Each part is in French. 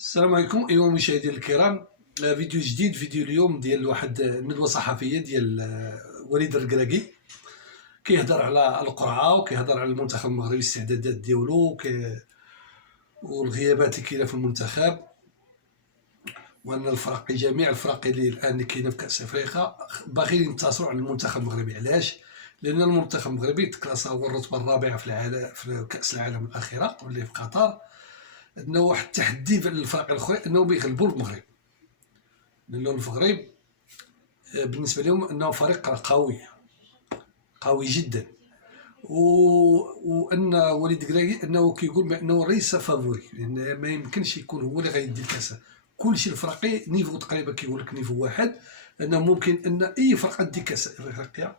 السلام عليكم ايها المشاهدين الكرام. فيديو جديد، فيديو اليوم ديال واحد الندوه صحفيه ديال وليد الركراكي. كيهضر على القرعه وكيهضر على المنتخب المغربي، الاستعدادات ديالو والغيابات اللي كاينه في المنتخب، وان الفرق جميع الفرق اللي الان كاينه في كاس افريقيا باغيين ينتصروا على المنتخب المغربي. علاش؟ لان المنتخب المغربي تكلاسا هو الرتبه الرابعه في العالم في كاس العالم الاخيره واللي في قطر. انه واحد التحدي للفرق الاخرى انهم يغلبوا المغرب، لانه المغرب بالنسبه لهم انه فريق قوي جدا. وان وليد الركراكي انه كيقول بانه ليس فافوري، لان ما يمكنش يكون هو اللي غيدي الكاس. كلشي الفرقي نيفو تقريبا، كيقول لك نيفو واحد، انه ممكن ان اي فرقه تدي كاس افريقيا.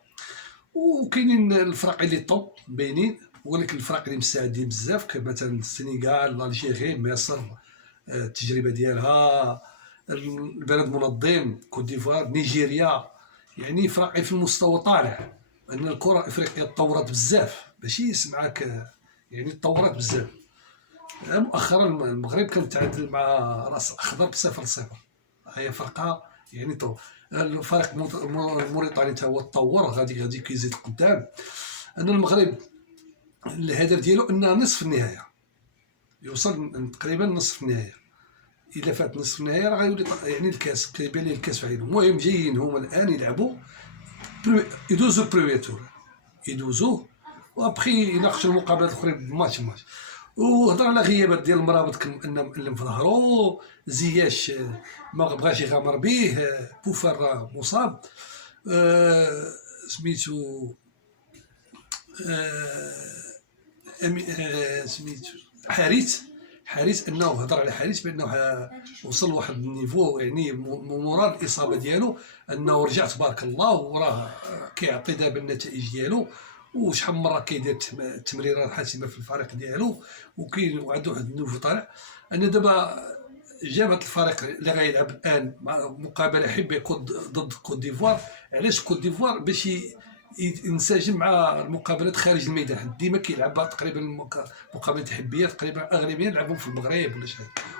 وكاينين الفرق اللي طوب باينين، ولكن الفرق اللي مساعدين بزاف كمثلا السنغال، الجيري، مصر، التجربه ديالها، البلد منظم، كوت ديفوار، نيجيريا، يعني فرق في المستوى طالع. ان الكره الافريقيه تطورت بزاف، ماشي يسمعك، يعني تطورت بزاف. مؤخرا المغرب كان تعادل مع راس اخضر ب0-0، هي فرقه يعني طور. الفريق موريتاني حتى هو تطور، غادي كيزيد قدام. ان المغرب الهدف ديالو ان نصف النهايه، يوصل تقريبا نصف النهايه. اذا فات نصف النهايه راه غيولي يعني الكاس، كيبان ليه الكاس في عينهم. المهم جايين هما الان يلعبوا، يدوزوا البريمير تور، يدوزوه، وابخي يناقشوا المقابلات الاخرى بماتش. وهضر على غيابات ديال المرابط اللي في ظهرو. زياش ما بغاش يغامر به، بوفر مصاب، سميتو سميتو حارس انه هضر على حارس بانه وصل لواحد النيفو، يعني مورا الاصابه ديالو انه رجع تبارك الله، وراه كيعطي دابا النتائج ديالو، وشحال من مره كيدير التمريره الحاسمه في الفريق ديالو، وعنده واحد النيفو طالع. انا دابا جابت الفريق اللي غيلعب الان مع مقابله حبه ضد كوت ديفوار. علاش كوت ديفوار؟ باش ينسجم مع المقابلات خارج الميدان. ديما كيلعب تقريبا مقابلات حبيه، تقريبا اغلبيه يلعبهم في المغرب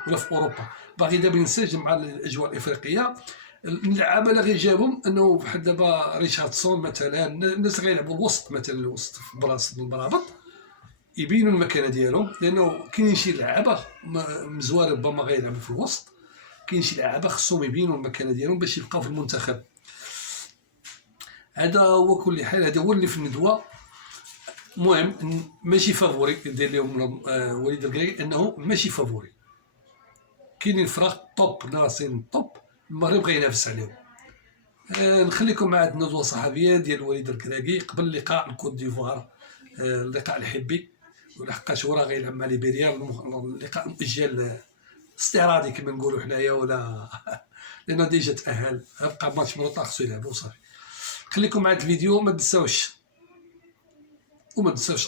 ولا في اوروبا. باغي دابا ينسجم مع الاجواء الافريقيه. اللعابه اللي غيجابهم انه بحال دابا ريشاردسون مثلا، الناس غيلعبوا الوسط، مثلا الوسط في بلاصه المرابط يبينوا المكانه ديالهم، لانه كاينين شي لعابه مزوار ربما غيلعبوا في الوسط، كاين شي لعابه خصهم يبينوا المكانه ديالهم باش يبقاو في المنتخب. هذا هو كل حال، هذا هو اللي في الندوه. المهم ماشي فافوري دير لهم وليد الركراكي، انه ماشي فافوري. كاينين فرق طوب، ناقصين طوب، المغرب غينافس عليهم. نخليكم مع الندوه الصحفيه ديال وليد الركراكي قبل لقاء الكوت ديفوار، اللقاء الحبي، ولحقاش هو راه غيلعب مع ليبيريا. اللقاء مؤجل استعراضي كما نقولوا حنايا، ولا لانه ديجا تاهل، بقى ماتش مروطه خصو يلعب وصافي. خليكم مع الفيديو، ما تنساوش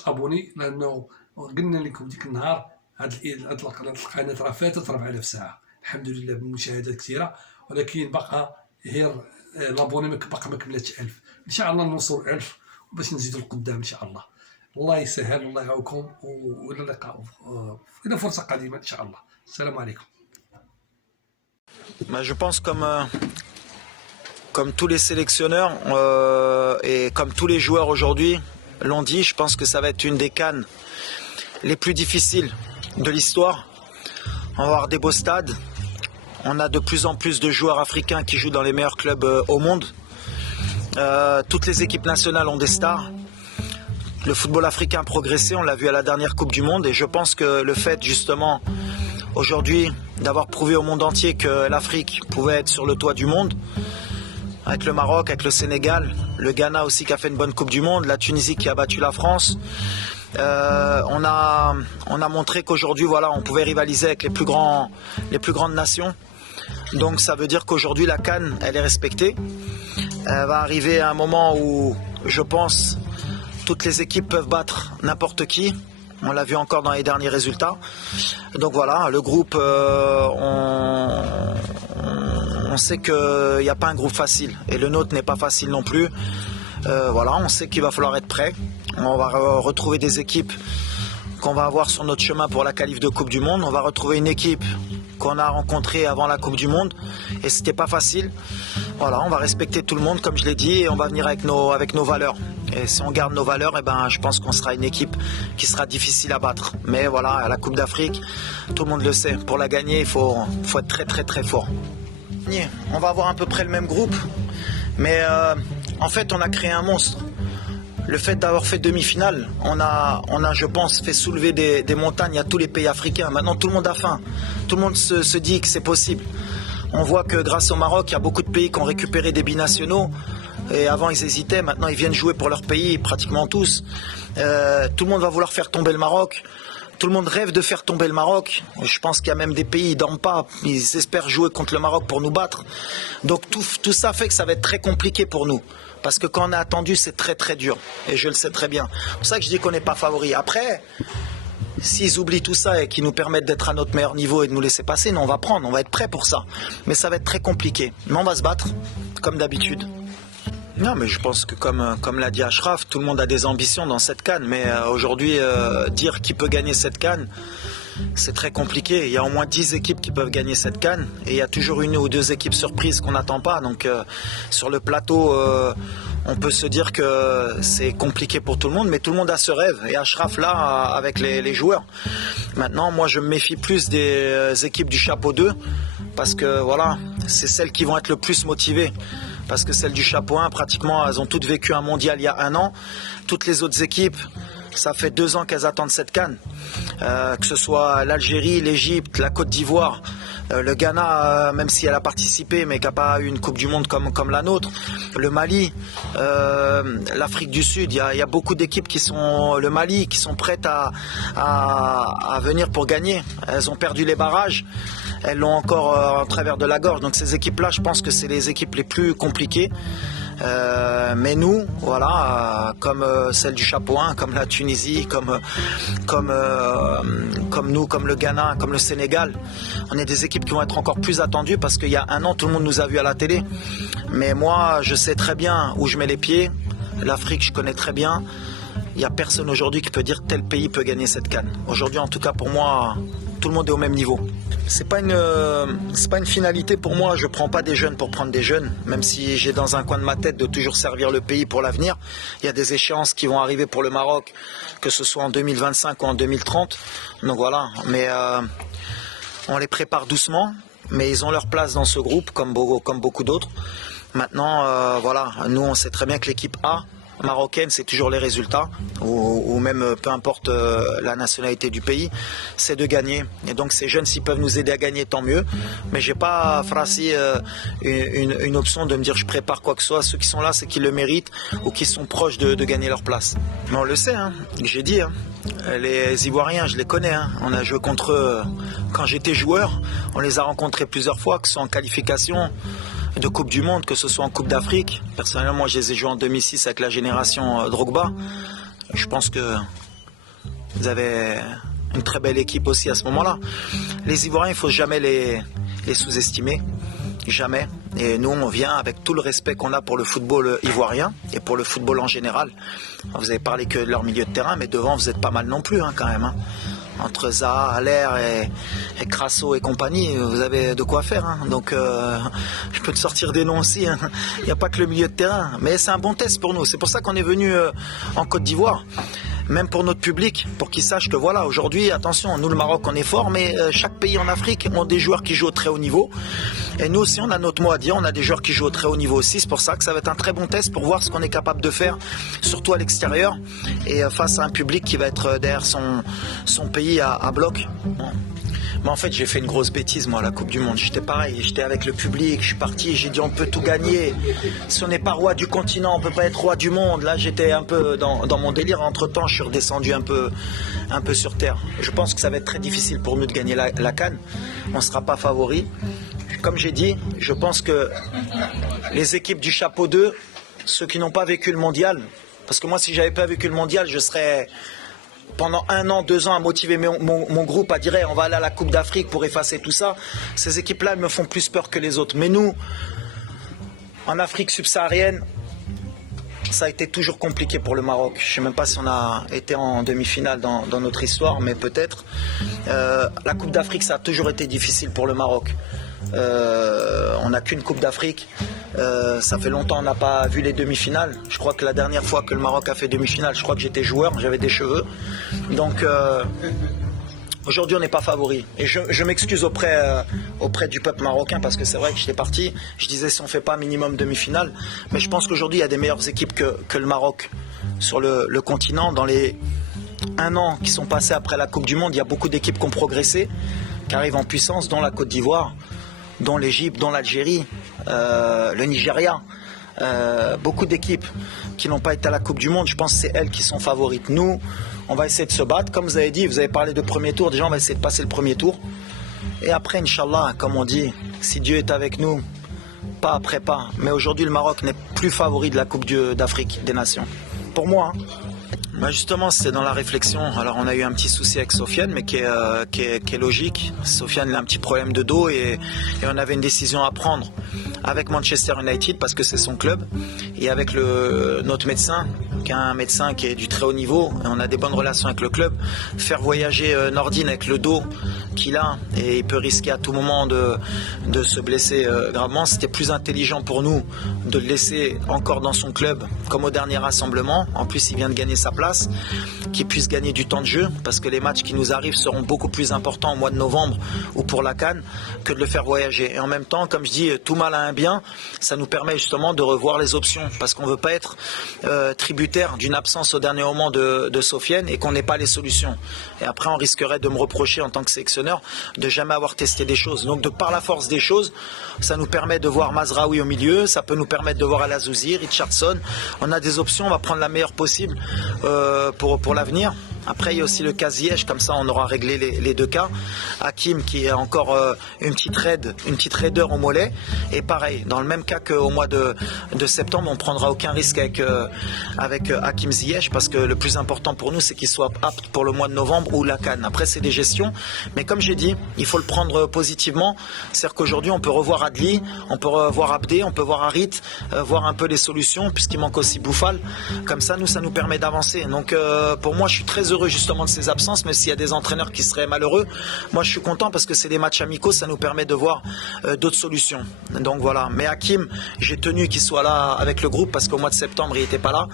ابوني، لانه قلنا لكم ديك النهار هاد القناه راه فاتت 4000 ساعه الحمد لله بالمشاهدات كثيره، ولكن بقى غير لابوني بقى ما كملاتش 1000. ان شاء الله نوصل 1000 باش نزيدوا لقدام ان شاء الله. الله يسهل، الله يعاونكم، والى اللقاء الى فرصه قادمه ان شاء الله. السلام عليكم. Je pense comme tous les sélectionneurs et comme tous les joueurs aujourd'hui l'ont dit, je pense que ça va être une des CAN les plus difficiles de l'histoire. On va avoir des beaux stades. On a de plus en plus de joueurs africains qui jouent dans les meilleurs clubs au monde. Toutes les équipes nationales ont des stars. Le football africain a progressé, on l'a vu à la dernière Coupe du Monde, et je pense que le fait justement aujourd'hui d'avoir prouvé au monde entier que l'Afrique pouvait être sur le toit du monde, avec le Maroc, avec le Sénégal, le Ghana aussi qui a fait une bonne Coupe du Monde, la Tunisie qui a battu la France, on a montré qu'aujourd'hui voilà, on pouvait rivaliser avec les plus grandes nations. Donc ça veut dire qu'aujourd'hui la CAN elle est respectée. Elle va arriver à un moment où je pense toutes les équipes peuvent battre n'importe qui. On l'a vu encore dans les derniers résultats. Donc voilà, le groupe, on sait qu'il n'y a pas un groupe facile. Et le nôtre n'est pas facile non plus. Voilà, on sait qu'il va falloir être prêt. On va retrouver des équipes qu'on va avoir sur notre chemin pour la qualif de Coupe du Monde. On va retrouver une équipe qu'on a rencontrés avant la Coupe du Monde et c'était pas facile. Voilà, on va respecter tout le monde comme je l'ai dit et on va venir avec nos valeurs. Et si on garde nos valeurs, eh ben, je pense qu'on sera une équipe qui sera difficile à battre. Mais voilà, à la Coupe d'Afrique, tout le monde le sait, pour la gagner, il faut être très très très fort. On va avoir à peu près le même groupe, mais en fait on a créé un monstre. Le fait d'avoir fait demi-finale, on a, je pense, fait soulever des montagnes à tous les pays africains. Maintenant, tout le monde a faim. Tout le monde se dit que c'est possible. On voit que grâce au Maroc, il y a beaucoup de pays qui ont récupéré des binationaux. Et avant, ils hésitaient. Maintenant, ils viennent jouer pour leur pays, pratiquement tous. Tout le monde va vouloir faire tomber le Maroc. Tout le monde rêve de faire tomber le Maroc. Je pense qu'il y a même des pays, ils ne dorment pas. Ils espèrent jouer contre le Maroc pour nous battre. Donc, tout ça fait que ça va être très compliqué pour nous. Parce que quand on est attendu, c'est très très dur. Et je le sais très bien. C'est pour ça que je dis qu'on n'est pas favori. Après, s'ils oublient tout ça et qu'ils nous permettent d'être à notre meilleur niveau et de nous laisser passer, nous on va prendre, on va être prêts pour ça. Mais ça va être très compliqué. Mais on va se battre, comme d'habitude. Non, mais je pense que comme l'a dit Achraf, tout le monde a des ambitions dans cette CAN. Mais aujourd'hui, dire qui peut gagner cette CAN, c'est très compliqué. Il y a au moins 10 équipes qui peuvent gagner cette CAN. Et il y a toujours une ou deux équipes surprises qu'on n'attend pas. Donc sur le plateau, on peut se dire que c'est compliqué pour tout le monde. Mais tout le monde a ce rêve. Et Achraf là, avec les joueurs. Maintenant, moi je me méfie plus des équipes du chapeau 2. Parce que voilà, c'est celles qui vont être le plus motivées. Parce que celles du chapeau 1, pratiquement, elles ont toutes vécu un mondial il y a 1 an. Toutes les autres équipes, ça fait 2 ans qu'elles attendent cette CAN. Que ce soit l'Algérie, l'Égypte, la Côte d'Ivoire, le Ghana, même si elle a participé, mais qui n'a pas eu une Coupe du Monde comme la nôtre, le Mali, l'Afrique du Sud, il y a beaucoup d'équipes qui sont, le Mali, qui sont prêtes à venir pour gagner. Elles ont perdu les barrages. Elles l'ont encore en travers de la gorge. Donc ces équipes-là, je pense que c'est les équipes les plus compliquées. Mais nous, voilà, comme celle du chapeau 1, comme la Tunisie, comme nous, comme le Ghana, comme le Sénégal, on est des équipes qui vont être encore plus attendues parce qu'il y a 1 an, tout le monde nous a vus à la télé. Mais moi, je sais très bien où je mets les pieds. L'Afrique, je connais très bien. Il n'y a personne aujourd'hui qui peut dire tel pays peut gagner cette CAN. Aujourd'hui, en tout cas, pour moi, tout le monde est au même niveau. C'est pas une finalité pour moi. Je prends pas des jeunes pour prendre des jeunes, même si j'ai dans un coin de ma tête de toujours servir le pays pour l'avenir. Il y a des échéances qui vont arriver pour le Maroc, que ce soit en 2025 ou en 2030. Donc voilà, mais on les prépare doucement, mais ils ont leur place dans ce groupe, comme beaucoup d'autres. Maintenant, voilà, nous on sait très bien que l'équipe A marocaine, c'est toujours les résultats, ou même peu importe la nationalité du pays, c'est de gagner. Et donc ces jeunes, s'ils peuvent nous aider à gagner, tant mieux. Mais j'ai pas phrasé une option de me dire je prépare quoi que ce soit. Ceux qui sont là, c'est qu'ils le méritent ou qui sont proches de gagner leur place. Mais on le sait, hein, j'ai dit, hein, les Ivoiriens, je les connais. Hein. On a joué contre eux quand j'étais joueur. On les a rencontrés plusieurs fois, que ce soit en qualification de Coupe du Monde, que ce soit en Coupe d'Afrique. Personnellement, moi, je les ai joués en 2006 avec la génération Drogba. Je pense que vous avez une très belle équipe aussi à ce moment-là. Les Ivoiriens, il ne faut jamais les sous-estimer. Jamais. Et nous, on vient avec tout le respect qu'on a pour le football ivoirien et pour le football en général. Vous avez parlé que de leur milieu de terrain, mais devant, vous n'êtes pas mal non plus, hein, quand même. Hein. Entre Zaha, Haller et Crasso et compagnie, vous avez de quoi faire. Hein. Donc, je peux te sortir des noms aussi. Hein. Il n'y a pas que le milieu de terrain. Mais c'est un bon test pour nous. C'est pour ça qu'on est venu en Côte d'Ivoire. Même pour notre public, pour qu'ils sachent que voilà, aujourd'hui, attention, nous le Maroc on est fort, mais chaque pays en Afrique ont des joueurs qui jouent au très haut niveau. Et nous aussi on a notre mot à dire, on a des joueurs qui jouent au très haut niveau aussi. C'est pour ça que ça va être un très bon test pour voir ce qu'on est capable de faire, surtout à l'extérieur, et face à un public qui va être derrière son pays à bloc. Bon. Mais en fait, j'ai fait une grosse bêtise, moi, à la Coupe du Monde. J'étais pareil, j'étais avec le public, je suis parti, j'ai dit on peut tout gagner. Si on n'est pas roi du continent, on peut pas être roi du monde. Là, j'étais un peu dans mon délire. Entre-temps, je suis redescendu un peu sur terre. Je pense que ça va être très difficile pour nous de gagner la CAN. On ne sera pas favori. Comme j'ai dit, je pense que les équipes du chapeau 2, ceux qui n'ont pas vécu le mondial, parce que moi, si j'avais pas vécu le mondial, je serais pendant 1 an, 2 ans à motiver mon groupe à dire hey, on va aller à la Coupe d'Afrique pour effacer tout ça. Ces équipes-là, elles me font plus peur que les autres. Mais nous, en Afrique subsaharienne, ça a été toujours compliqué pour le Maroc. Je ne sais même pas si on a été en demi-finale dans notre histoire, mais peut-être. La Coupe d'Afrique, ça a toujours été difficile pour le Maroc. On n'a qu'une Coupe d'Afrique. Ça fait longtemps qu'on n'a pas vu les demi-finales. Je crois que la dernière fois que le Maroc a fait demi-finale, je crois que j'étais joueur, j'avais des cheveux. Donc aujourd'hui on n'est pas favori. Et je m'excuse auprès du peuple marocain parce que c'est vrai que j'étais parti. Je disais si on ne fait pas minimum demi-finale. Mais je pense qu'aujourd'hui il y a des meilleures équipes que le Maroc sur le continent. Dans les 1 an qui sont passés après la Coupe du Monde, il y a beaucoup d'équipes qui ont progressé, qui arrivent en puissance, dont la Côte d'Ivoire, dont l'Égypte, dont l'Algérie, le Nigeria. Beaucoup d'équipes qui n'ont pas été à la Coupe du Monde, je pense que c'est elles qui sont favorites. Nous, on va essayer de se battre. Comme vous avez dit, vous avez parlé de premier tour, déjà on va essayer de passer le premier tour. Et après, Inch'Allah, comme on dit, si Dieu est avec nous, pas après pas. Mais aujourd'hui, le Maroc n'est plus favori de la Coupe d'Afrique des Nations. Pour moi, hein. Bah justement, c'est dans la réflexion. Alors, on a eu un petit souci avec Sofiane, mais qui est logique. Sofiane il a un petit problème de dos et on avait une décision à prendre avec Manchester United parce que c'est son club et avec notre médecin, qui est un médecin qui est du très haut niveau. Et on a des bonnes relations avec le club. Faire voyager Nordine avec le dos qu'il a et il peut risquer à tout moment de se blesser gravement. C'était plus intelligent pour nous de le laisser encore dans son club comme au dernier rassemblement. En plus, il vient de gagner sa place, qu'il puisse gagner du temps de jeu parce que les matchs qui nous arrivent seront beaucoup plus importants au mois de novembre ou pour la CAN que de le faire voyager. Et en même temps, comme je dis, tout mal a un bien, ça nous permet justement de revoir les options parce qu'on ne veut pas être tributaire d'une absence au dernier moment de Sofiane et qu'on n'ait pas les solutions. Et après, on risquerait de me reprocher en tant que sélectionneur de jamais avoir testé des choses. Donc, de par la force des choses, ça nous permet de voir Mazraoui au milieu, ça peut nous permettre de voir Al Azouzi, Richardson. On a des options, on va prendre la meilleure possible pour l'avenir. Après, il y a aussi le cas Ziyech, comme ça on aura réglé les 2 cas. Hakim qui est encore une petite raideur au mollet. Et pareil, dans le même cas qu'au mois de septembre, on ne prendra aucun risque avec Hakim Ziyech parce que le plus important pour nous, c'est qu'il soit apte pour le mois de novembre ou la CAN. Après, c'est des gestions. Mais comme j'ai dit, il faut le prendre positivement. C'est-à-dire qu'aujourd'hui, on peut revoir Adli, on peut revoir Abdé, on peut voir Harit, voir un peu les solutions, puisqu'il manque aussi Bouffal. Comme ça, ça nous permet d'avancer. Donc, pour moi, je suis très heureux justement de ces absences, mais s'il y a des entraîneurs qui seraient malheureux, moi je suis content parce que c'est des matchs amicaux, ça nous permet de voir d'autres solutions. Donc voilà, mais Hakim, j'ai tenu qu'il soit là avec le groupe parce qu'au mois de septembre il n'était pas là,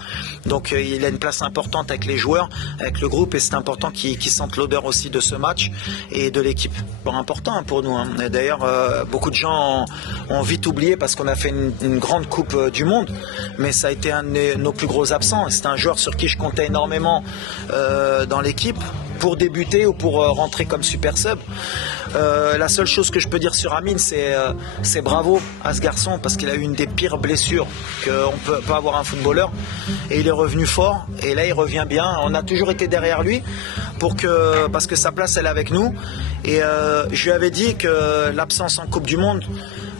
donc il a une place importante avec les joueurs, avec le groupe, et c'est important qu'il sente l'odeur aussi de ce match et de l'équipe. Bon, important pour nous, hein. D'ailleurs beaucoup de gens ont vite oublié parce qu'on a fait une grande coupe du monde, mais ça a été un de nos plus gros absents. C'est un joueur sur qui je comptais énormément dans l'équipe pour débuter ou pour rentrer comme super sub. La seule chose que je peux dire sur Amine, c'est bravo à ce garçon parce qu'il a eu une des pires blessures qu'on peut avoir un footballeur et il est revenu fort et là il revient bien. On a toujours été derrière lui parce que sa place elle est avec nous et je lui avais dit que l'absence en Coupe du Monde,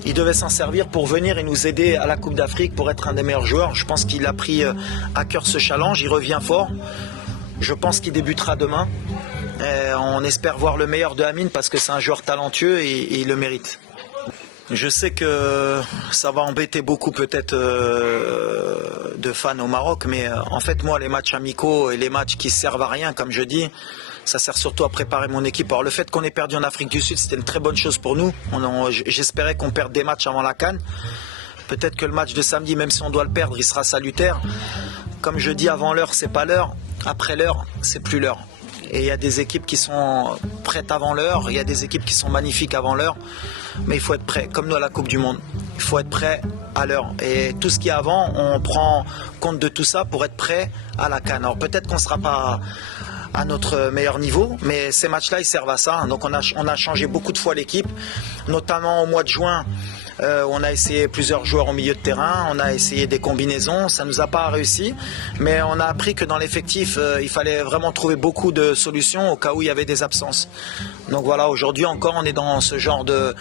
il devait s'en servir pour venir et nous aider à la Coupe d'Afrique pour être un des meilleurs joueurs. Je pense qu'il a pris à cœur ce challenge, il revient fort. Je pense qu'il débutera demain. On espère voir le meilleur de Amine parce que c'est un joueur talentueux et il le mérite. Je sais que ça va embêter beaucoup peut-être de fans au Maroc, mais en fait moi les matchs amicaux et les matchs qui servent à rien, comme je dis, ça sert surtout à préparer mon équipe. Alors le fait qu'on ait perdu en Afrique du Sud, c'était une très bonne chose pour nous. J'espérais qu'on perde des matchs avant la CAN. Peut-être que le match de samedi, même si on doit le perdre, il sera salutaire. Comme je dis, avant l'heure, c'est pas l'heure. Après l'heure, c'est plus l'heure. Et il y a des équipes qui sont prêtes avant l'heure, il y a des équipes qui sont magnifiques avant l'heure, mais il faut être prêt, comme nous à la Coupe du Monde. Il faut être prêt à l'heure. Et tout ce qui est avant, on prend compte de tout ça pour être prêt à la CAN. Alors peut-être qu'on ne sera pas à notre meilleur niveau, mais ces matchs-là, ils servent à ça. Donc on a changé beaucoup de fois l'équipe, notamment au mois de juin. On a essayé plusieurs joueurs au milieu de terrain, on a essayé des combinaisons, ça ne nous a pas réussi, mais on a appris que dans l'effectif, il fallait vraiment trouver beaucoup de solutions au cas où il y avait des absences. Donc voilà, aujourd'hui encore, on est dans ce genre de